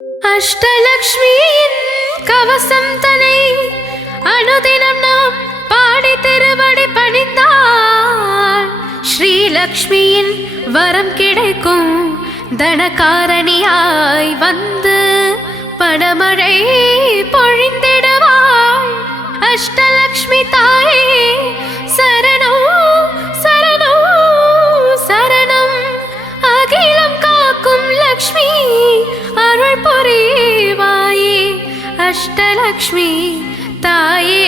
அஷ்டலக்ஷ்மியின் கவசம் தனை அனுதினம் நாம் பாடி திருவடி பணிந்தால் ஸ்ரீலக்ஷ்மியின் வரம் கிடைக்கும். தனகாரணியாய் வந்து பணமழை பொழிந்திடுவாள். அஷ்டலக்ஷ்மி தாயே சரணம் சரணம் சரணம். அகிலம் காக்கும் லக்ஷ்மி அருள் புரிவாயே. அஷ்டலக்ஷ்மி தாயே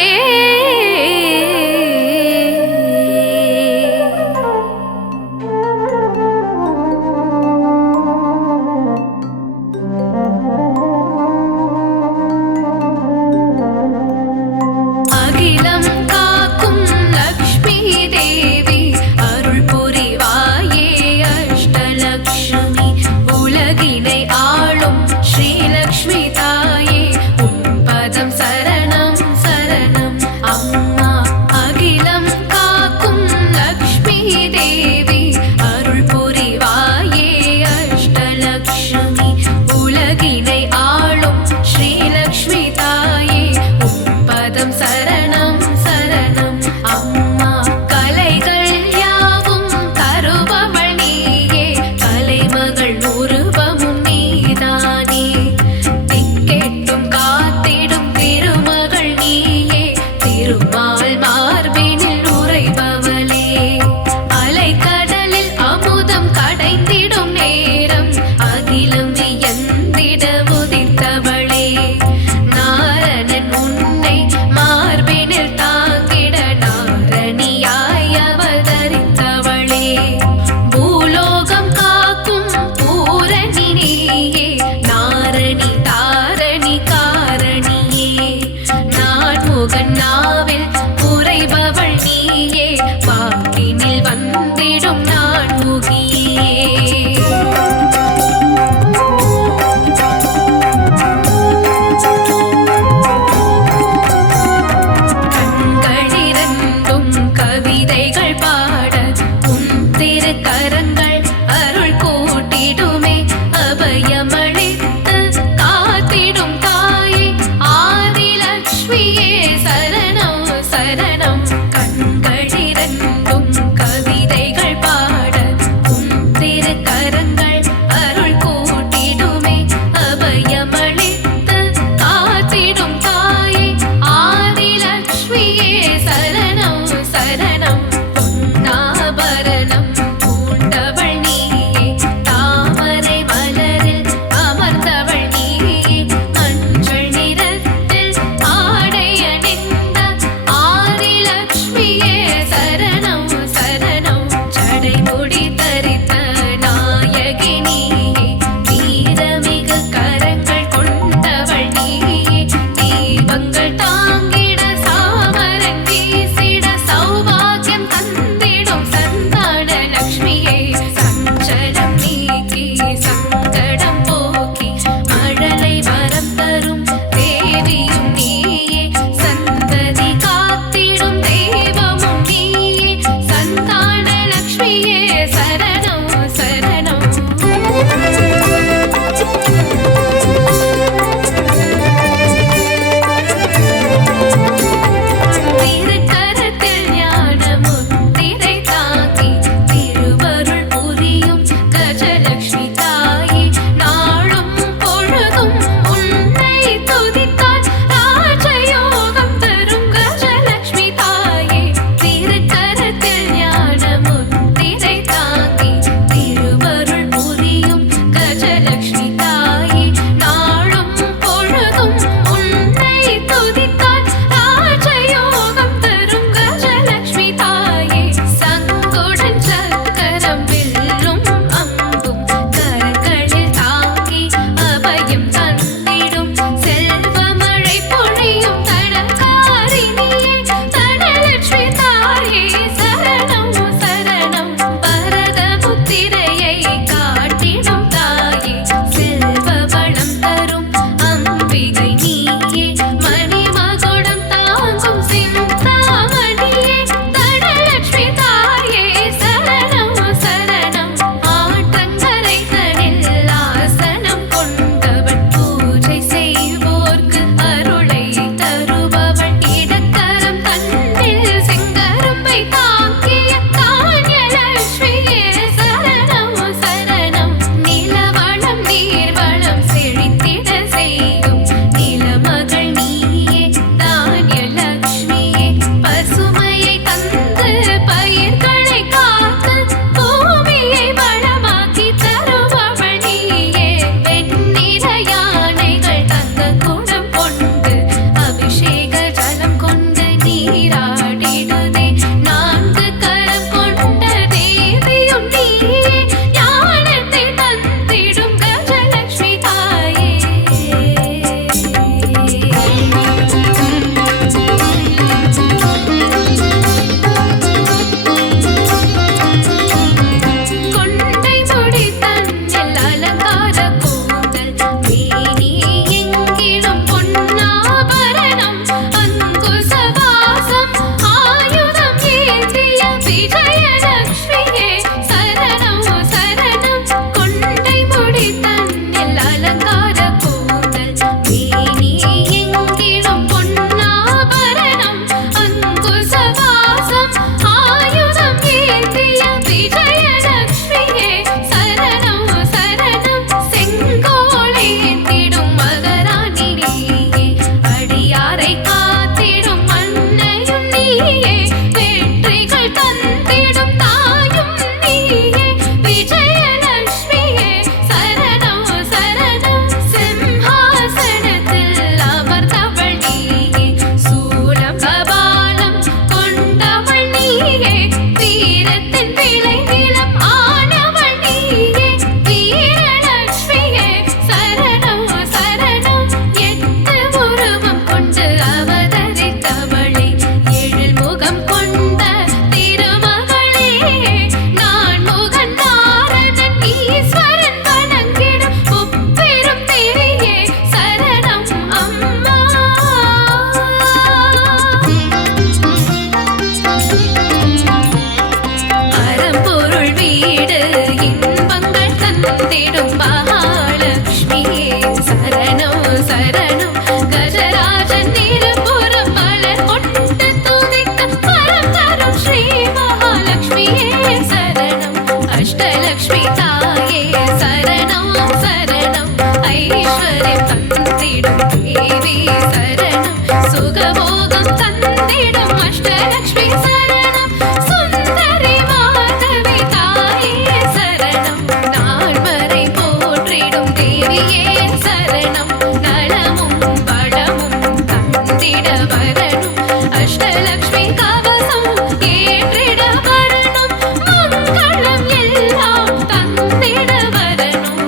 சரணம் கஜராஜன் இருபுறம் மலர் கொண்டு துதிக்க வரம் தரும் ஸ்ரீ மகாலட்சுமியே சரணம் அஷ்டலக்ஷ்மி தாயே சரணம் சரணம் ஐஸ்வர்யம் தந்திடும் தேவி சரணம் சுகபோகம் தந்திடும் அஷ்டலக்ஷ்மி சரணம் சுந்தரி மாதவி தாயே சரணம் நால்வரை போற்றிடும் தேவியே சரணம் நலமும் வளமும் தந்திட வரணும் அஷ்டலக்ஷ்மி கவசம் ஏற்றிட வரணும் மங்களம் எல்லாம் தந்திட வரணும்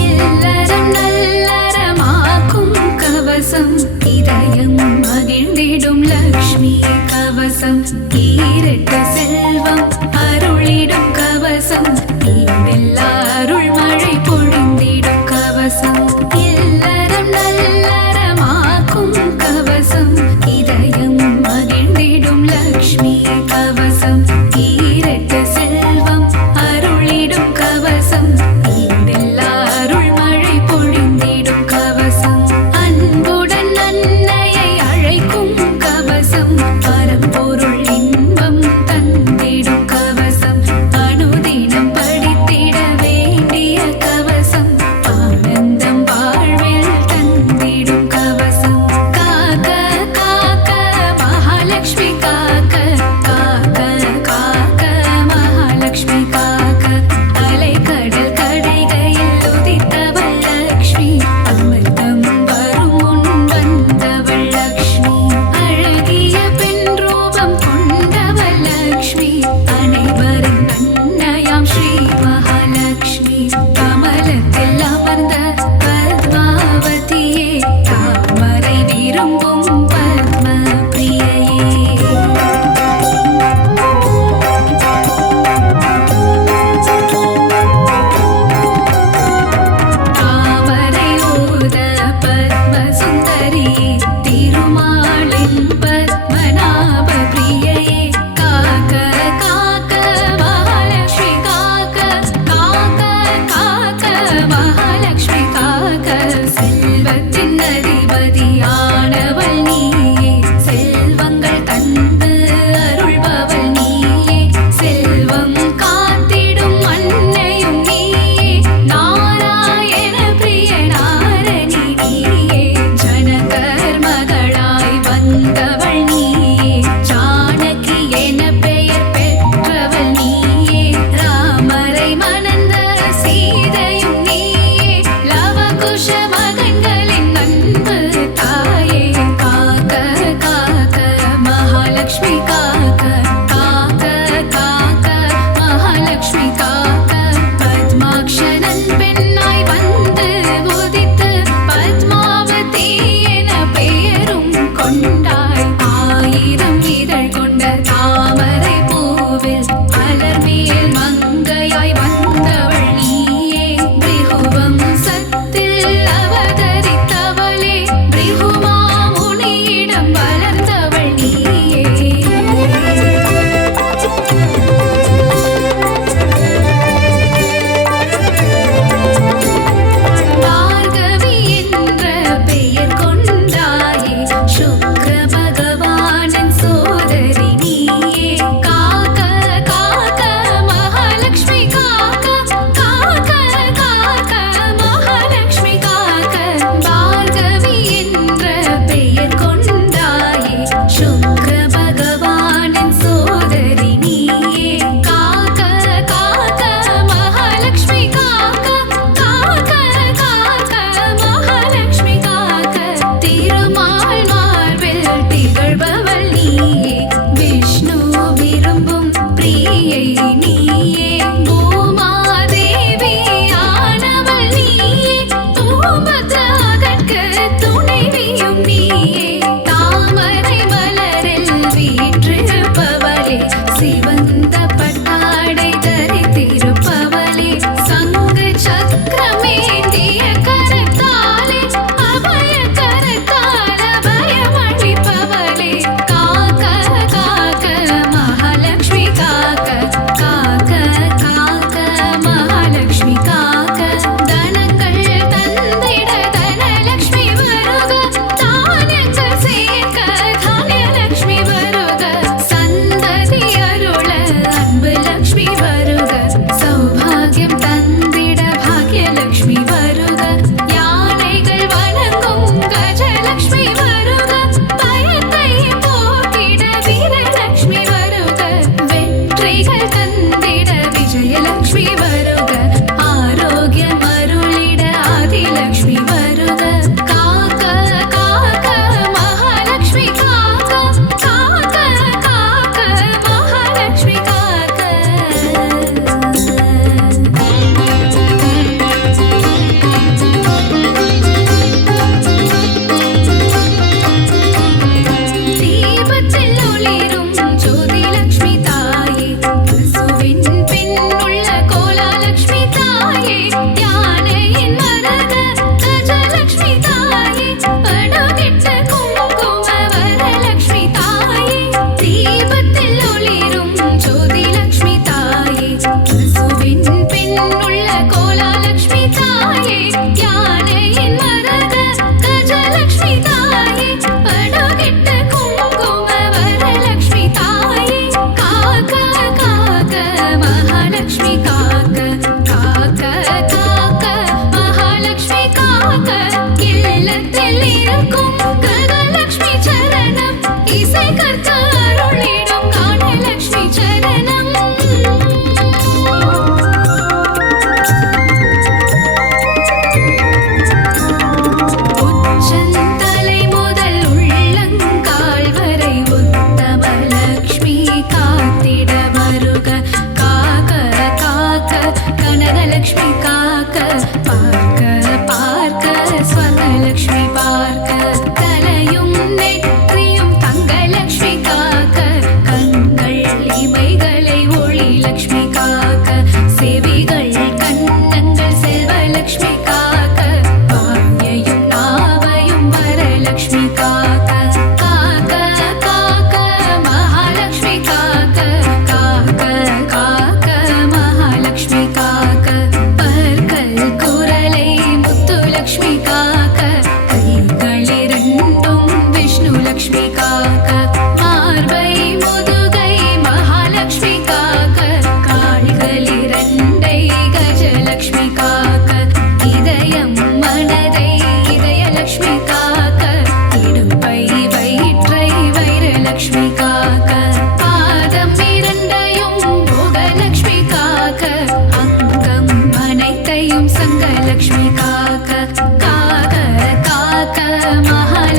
இல்லறம் நல்லறமாக்கும் கவசம் இதயம் மகிழ்ந்திடும் லக்ஷ்மி கவசம் ஈரட்ட செல்வம் அருளிடும் கவசம் ஈடெல்லா அருள் மழை பொழிந்திடும் கவசம் இல்லறம் நல்லறமாக்கும் கவசம் இதயம் மகிழ்ந்திடும் லக்ஷ்மி கவசம் ஈரட்ட செல்வம் அருளிடும் கவசம் ஈடெல்லா அருள் மழை பொழிந்திடும் கவசம் அன்புடன் அன்னையை அழைக்கும் கவசம் பரம்பொருள் இன்பம் தந்திடும்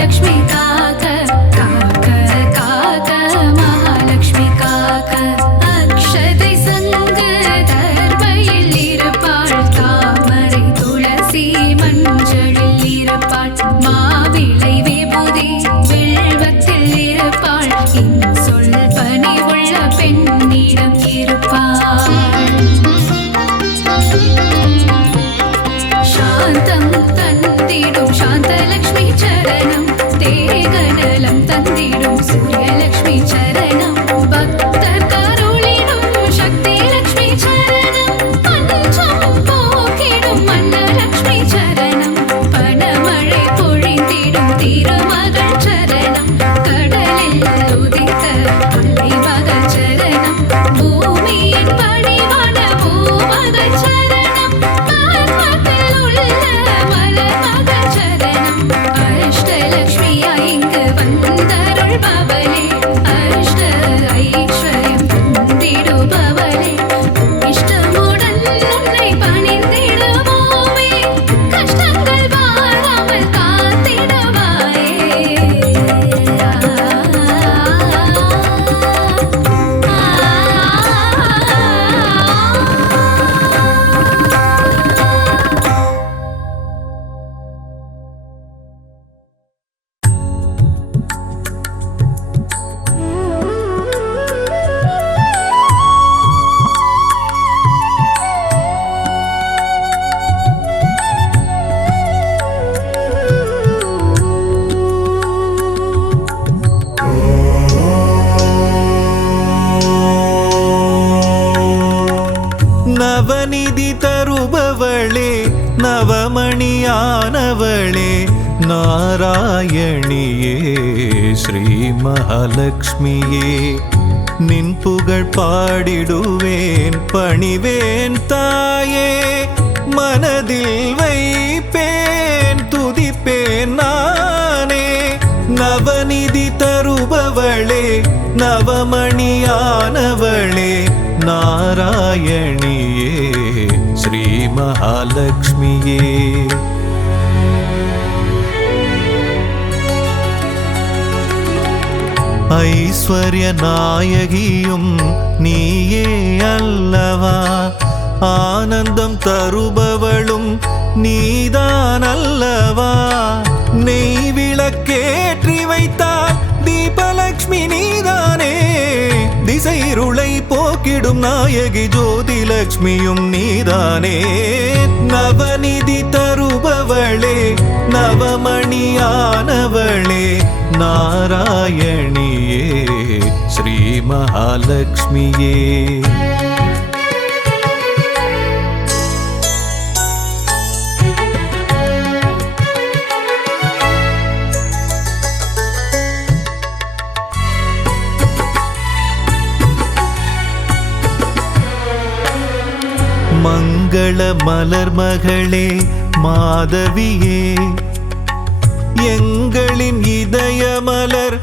மகாலட்சுமி காக்க காக்க காக்க மகாலட்சுமி காக்க அக்ஷதை சங்கு தர்பையில் இருப்பாள் தாமரை துளசி மஞ்சளில் இருப்பாள் மாவிளை விபூதி வில்வத்தில் இருப்பாள் சொல் பணிவுள்ள பெண்ணிடம் இருப்பாள் சாந்தம் தந்திடும் சாந்தலக்ஷ்மி சரணம் தேகநலம் தந்திடும் சூரியலக்ஷ்மி சரணம் பக்தர் கருளிடும் சக்தி லக்ஷ்மி சரணம் பஞ்சம் போக்கிடும் மன்னலக்ஷ்மி சரணம் பணமழை பொழிந்திடும் திருமகள் சரணம் கடலில் உதித்த அலைமகள் சரணம் பூமியின் பணிவான பூமகள் சரணம் ஆத்மத்தில் உள்ள மலர்மகள் சரணம் அஷ்டலக்ஷ்மியா இங்கு வந்தருள்பவளே அஷ்ட ஐஸ்வர்யம் தந்திடுபவளே இஷ்டமுடன் உன்னை பணிந்திடுவோமே கஷ்டங்கள் வாராமல் காத்திடுவாயே நவநிதி தருபவளே நவமணியானவளே நாராயணியே ஸ்ரீ மகாலட்சுமியே நின் புகழ் பாடிடுவேன் பணிவேன் தாயே மனதில் வைப்பேன் துதிப்பேன் நானே நவநிதி தருபவளே நவமணியானவளே நாராயணியே ஸ்ரீ மகாலட்சுமியே ஐஸ்வர்ய நாயகியும் நீயே அல்லவா ஆனந்தம் தருபவளும் நீதான் அல்லவா நெய் விளக்கேற்றி வைத்தால் தீபலக்ஷ்மி நீதானே திசைருளை போக்கிடும் நாயகி ஜோதிலக்ஷ்மியும் நீதானே நவநிதி தருபவளே நவமணியானவளே நாராயணியே ஸ்ரீ மகாலட்சுமியே மங்கள மலர் மகளே மாதவியே எங்களின் இதய மலர்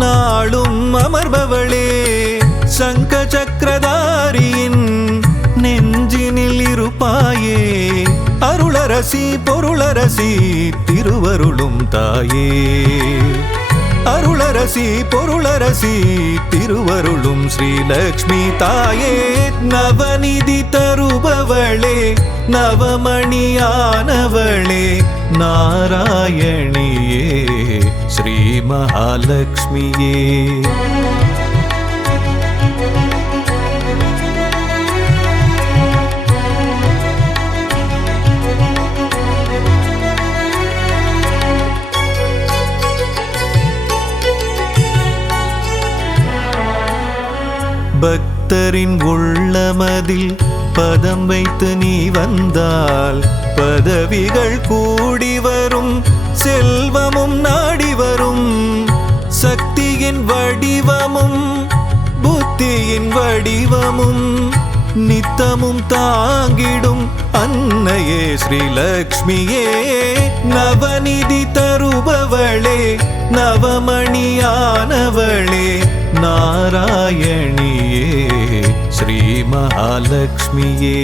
நாளும் அமர்பவளே சங்க சக்கரதாரியின் நெஞ்சினில் இருப்பாயே அருளரசி பொருளரசி திருவருளும் தாயே அருளரசி பொருளரசி திருவருளும் ஸ்ரீலக்ஷ்மி தாயே நவநிதி தருபவளே நவமணியானவளே நாராயணியே ஸ்ரீ மகாலட்சுமியே பக்தரின் உள்ளமதில் பதம் வைத்து நீ வந்தால் பதவிகள் கூடி வரும் செல்வமும் நாடி வரும் சக்தியின் வடிவமும் புத்தியின் வடிவமும் நித்தமும் தாங்கிடும் அன்னையே ஸ்ரீலக்ஷ்மியே நவநிதி தருபவளே நவமணியானவளே நாராயணியே ஸ்ரீ மகாலட்சுமியே